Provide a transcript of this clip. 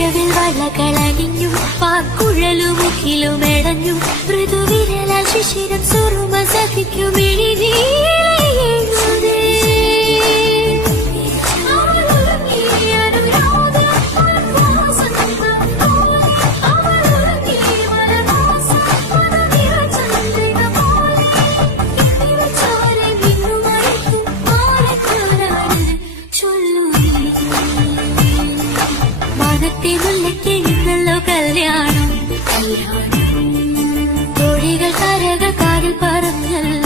മഴവിൽ വളകളണിഞ്ഞു പാക്കുഴലുമുഖിലുമെടഞ്ഞു മൃദുവിരല ശിശിരം സുറുമ സഖിക്കും കല്യാണം കോഴികൾ കരകൾ കാടിൽ പറന്നല്ലോ.